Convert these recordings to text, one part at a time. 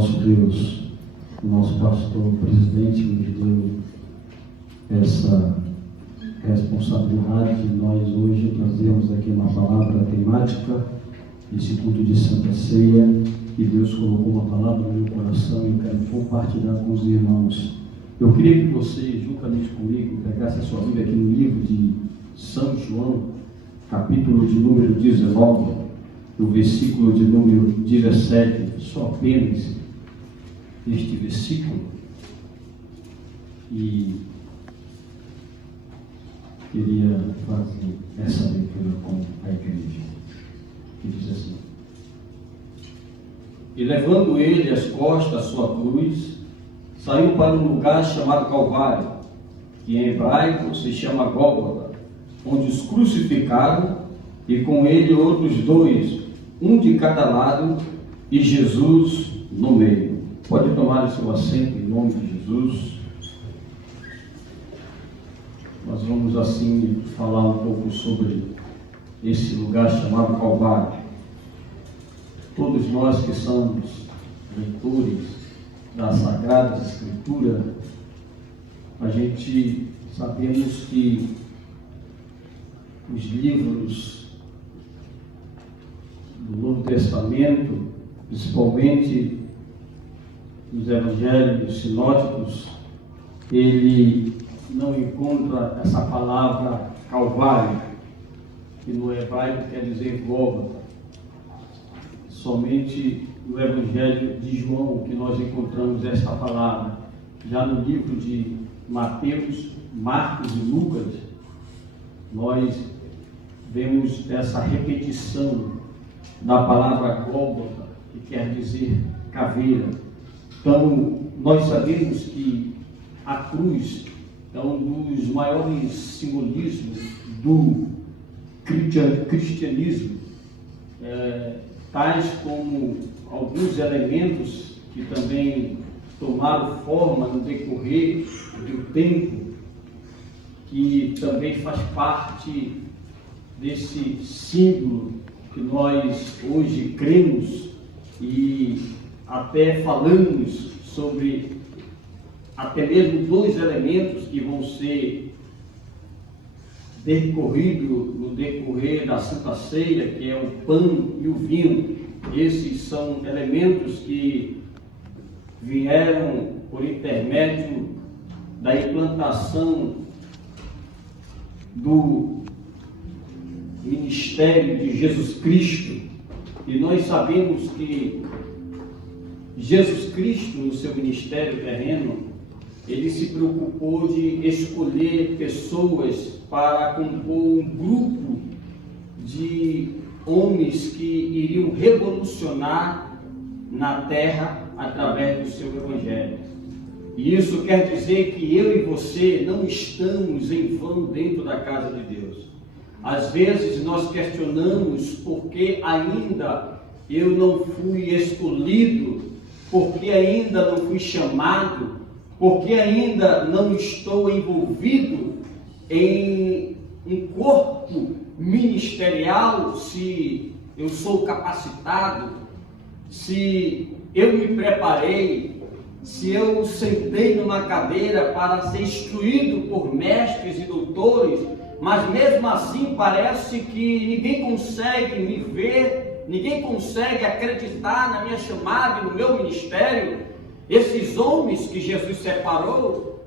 nosso Deus, o nosso pastor presidente nos deu essa responsabilidade de nós hoje trazermos aqui uma palavra temática desse culto de Santa Ceia, e Deus colocou uma palavra no meu coração e eu quero compartilhar com os irmãos. Eu queria que você, juntamente comigo, pegasse a sua Bíblia aqui no livro de São João, capítulo de número 19, no versículo de número 17, só apenas este versículo, e queria fazer essa leitura com a igreja, que diz assim: E levando ele às costas a sua cruz, saiu para um lugar chamado Calvário, que em hebraico se chama Gólgota, onde os crucificaram, e com ele outros dois, um de cada lado, e Jesus no meio. Pode tomar o seu assento em nome de Jesus. Nós vamos assim falar um pouco sobre esse lugar chamado Calvário. Todos nós que somos leitores das Sagradas Escrituras, a gente sabemos que os livros do Novo Testamento, principalmente os evangelhos sinóticos, ele não encontra essa palavra Calvário, que no hebraico quer dizer Gólgota. Somente no Evangelho de João que nós encontramos esta palavra. Já no livro de Mateus, Marcos e Lucas, nós vemos essa repetição da palavra Gólgota, que quer dizer caveira. Então, nós sabemos que a cruz é um dos maiores simbolismos do cristianismo, tais como alguns elementos que também tomaram forma no decorrer do tempo, que também faz parte desse símbolo que nós hoje cremos e até falamos sobre até mesmo dois elementos que vão ser decorridos no decorrer da Santa Ceia, que é o pão e o vinho. Esses são elementos que vieram por intermédio da implantação do ministério de Jesus Cristo. E nós sabemos que Jesus Cristo, no seu ministério terreno, ele se preocupou de escolher pessoas para compor um grupo de homens que iriam revolucionar na terra através do seu evangelho. E isso quer dizer que eu e você não estamos em vão dentro da casa de Deus. Às vezes nós questionamos por que ainda eu não fui escolhido, por que ainda não fui chamado, por que ainda não estou envolvido em um corpo ministerial, se eu sou capacitado, se eu me preparei, se eu sentei numa cadeira para ser instruído por mestres e doutores, mas mesmo assim parece que ninguém consegue me ver, ninguém consegue acreditar na minha chamada e no meu ministério. Esses homens que Jesus separou,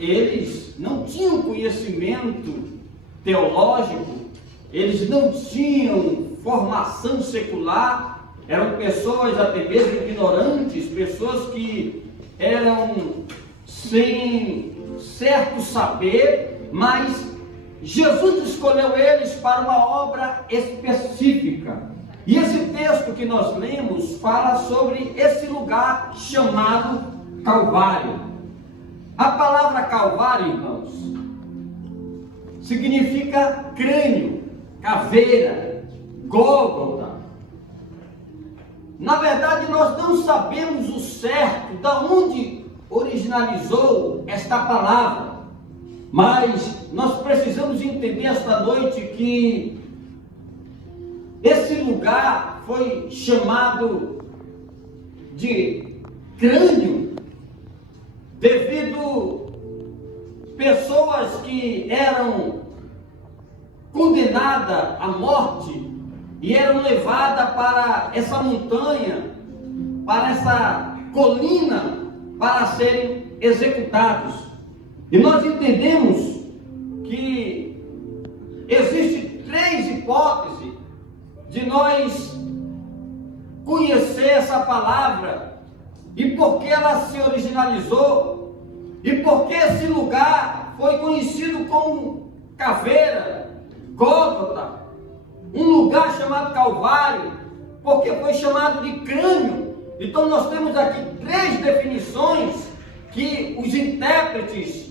eles não tinham conhecimento teológico, eles não tinham formação secular, eram pessoas até mesmo ignorantes, pessoas que eram sem certo saber, mas Jesus escolheu eles para uma obra específica. E esse texto que nós lemos fala sobre esse lugar chamado Calvário. A palavra Calvário, irmãos, significa crânio, caveira, Gólgota. Na verdade, nós não sabemos o certo de onde originalizou esta palavra, mas nós precisamos entender esta noite que esse lugar foi chamado de crânio, devido pessoas que eram condenadas à morte e eram levadas para essa montanha, para essa colina, para serem executados. E nós entendemos que existem 3 hipóteses de nós conhecer essa palavra e por que ela se originalizou e por que esse lugar foi conhecido como Caveira, Gólgota, um lugar chamado Calvário, porque foi chamado de crânio. Então nós temos aqui 3 definições que os intérpretes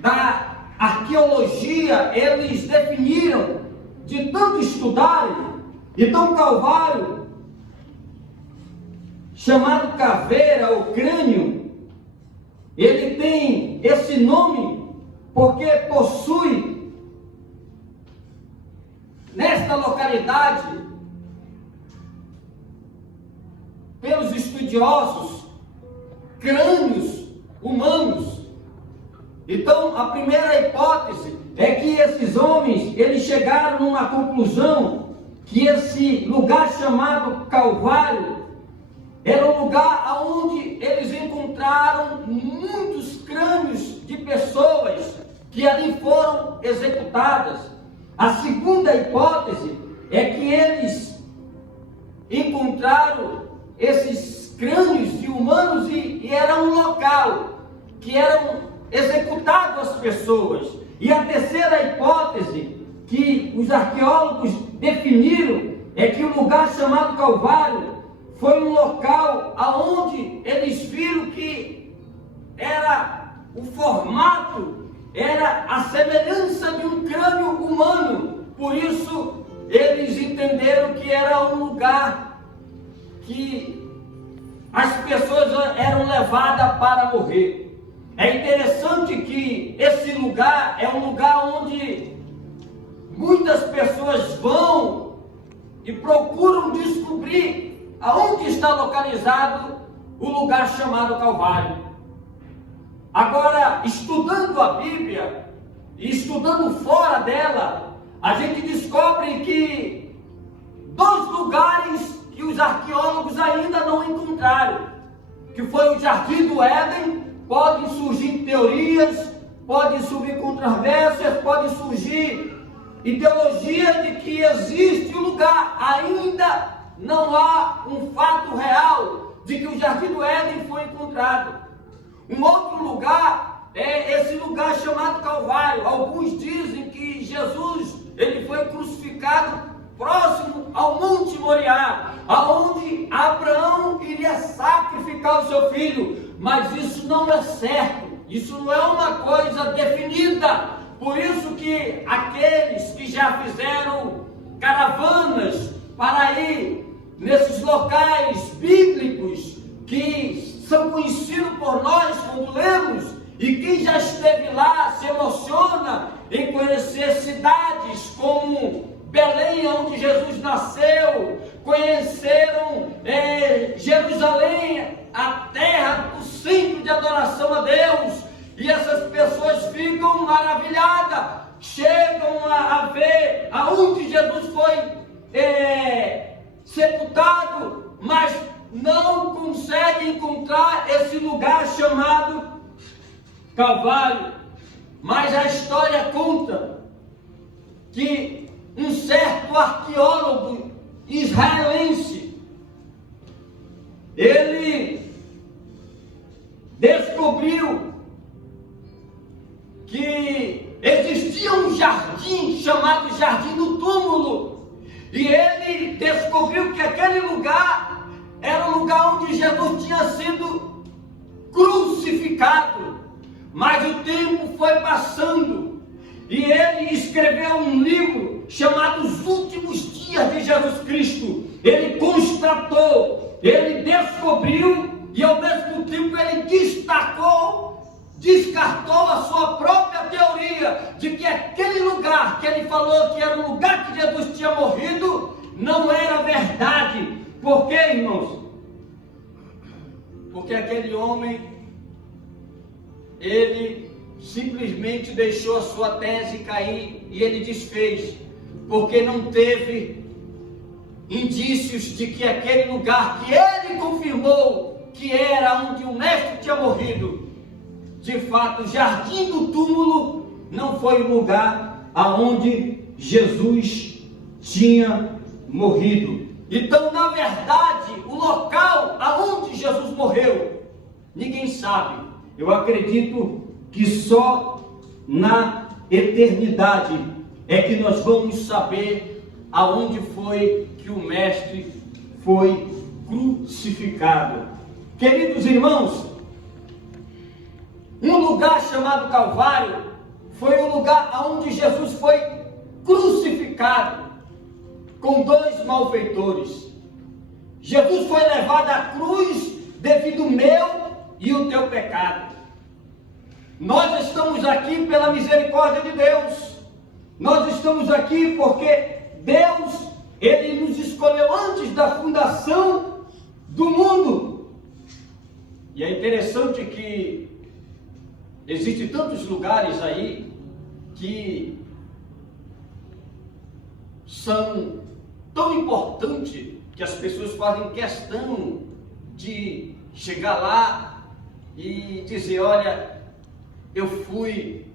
da arqueologia, eles definiram de tanto estudarem. Então Calvário, chamado caveira ou crânio, ele tem esse nome porque possui nesta localidade, pelos estudiosos, crânios humanos. Então a primeira hipótese é que esses homens, eles chegaram numa conclusão que esse lugar chamado Calvário era um lugar onde eles encontraram muitos crânios de pessoas que ali foram executadas. A segunda hipótese é que eles encontraram esses crânios de humanos e era um local que eram executadas as pessoas. E a terceira hipótese que os arqueólogos definiram é que o lugar chamado Calvário foi um local aonde eles viram que era o formato, era a semelhança de um crânio humano. Por isso eles entenderam que era um lugar que as pessoas eram levadas para morrer. É interessante que esse lugar é um lugar onde muitas pessoas vão e procuram descobrir aonde está localizado o lugar chamado Calvário. Agora, estudando a Bíblia e estudando fora dela, a gente descobre que 2 lugares que os arqueólogos ainda não encontraram, que foi o Jardim do Éden. Podem surgir teorias, podem surgir controvérsias, podem surgir ideologia de que existe um lugar. Ainda não há um fato real de que o Jardim do Éden foi encontrado. Um outro lugar é esse lugar chamado Calvário. Alguns dizem que Jesus, ele foi crucificado próximo ao Monte Moriá, aonde Abraão iria sacrificar o seu filho. Mas isso não é certo, isso não é uma coisa definida. Por isso que aqueles que já fizeram caravanas para ir nesses locais bíblicos que são conhecidos por nós quando lemos, e quem já esteve lá se emociona em conhecer cidades como Belém, onde Jesus nasceu, conheceram Jerusalém, a terra, o centro de adoração a Deus, e essas pessoas ficam maravilhadas, chegam a ver aonde Jesus foi sepultado, mas não conseguem encontrar esse lugar chamado Calvário. Mas a história conta que um certo arqueólogo israelense, ele descobriu que existia um jardim chamado Jardim do Túmulo, e ele descobriu que aquele lugar era o lugar onde Jesus tinha sido crucificado. Mas o tempo foi passando e ele escreveu um livro chamado Os Últimos Dias de Jesus Cristo. Ele constatou, ele descobriu e ao mesmo tempo ele descartou a sua própria teoria de que aquele lugar que ele falou que era o lugar que Jesus tinha morrido não era verdade. Por quê, irmãos? Porque aquele homem, ele simplesmente deixou a sua tese cair e ele desfez, porque não teve indícios de que aquele lugar que ele confirmou que era onde o mestre tinha morrido, de fato, o jardim do túmulo não foi o lugar aonde Jesus tinha morrido. Então, na verdade, o local aonde Jesus morreu, ninguém sabe. Eu acredito que só na eternidade é que nós vamos saber aonde foi que o mestre foi crucificado. Queridos irmãos, um lugar chamado Calvário foi o lugar aonde Jesus foi crucificado com dois malfeitores. Jesus foi levado à cruz devido ao meu e o teu pecado. Nós estamos aqui pela misericórdia de Deus. Nós estamos aqui porque Deus, Ele nos escolheu antes da fundação do mundo. E é interessante que existem tantos lugares aí que são tão importantes que as pessoas fazem questão de chegar lá e dizer: olha, eu fui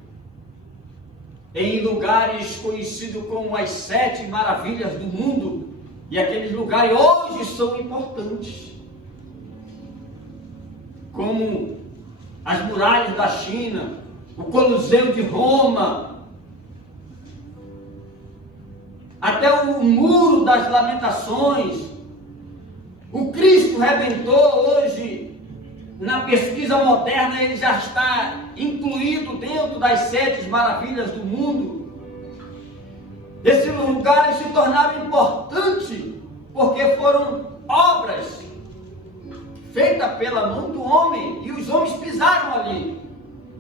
em lugares conhecidos como as 7 maravilhas do mundo, e aqueles lugares hoje são importantes, como as muralhas da China, o Coliseu de Roma, até o Muro das Lamentações. O Cristo Redentor hoje, na pesquisa moderna, ele já está incluído dentro das 7 maravilhas do mundo. Esses lugares se tornaram importantes porque foram obras feitas pela mão do homem e os homens pisaram ali.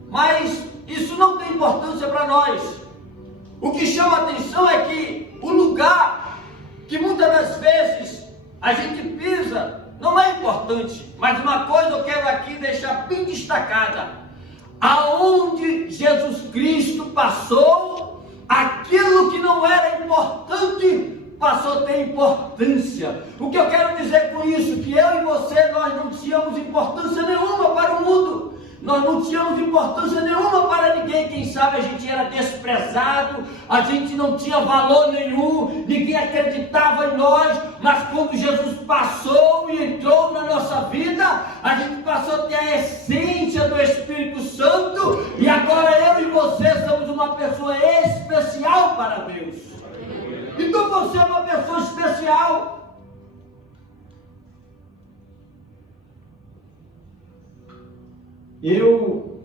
Mas isso não tem importância para nós. O que chama a atenção é que o lugar que muitas das vezes a gente pisa não é importante, mas uma coisa eu quero aqui deixar bem destacada: aonde Jesus Cristo passou, aquilo que não era importante passou a ter importância. O que eu quero dizer com isso? Que eu e você, nós não tínhamos importância nenhuma para o mundo. Nós não tínhamos importância nenhuma para ninguém. Quem sabe a gente era desprezado, a gente não tinha valor nenhum, ninguém acreditava em nós. Mas quando Jesus passou e entrou na nossa vida, a gente passou a ter a essência do Espírito Santo, e agora eu e você somos uma pessoa especial para Deus. Então você é uma pessoa especial. Eu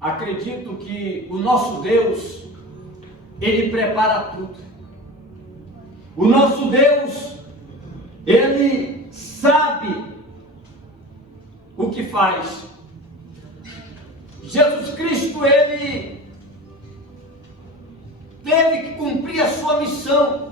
acredito que o nosso Deus, Ele prepara tudo. O nosso Deus, Ele sabe o que faz. Jesus Cristo, Ele teve que cumprir a sua missão.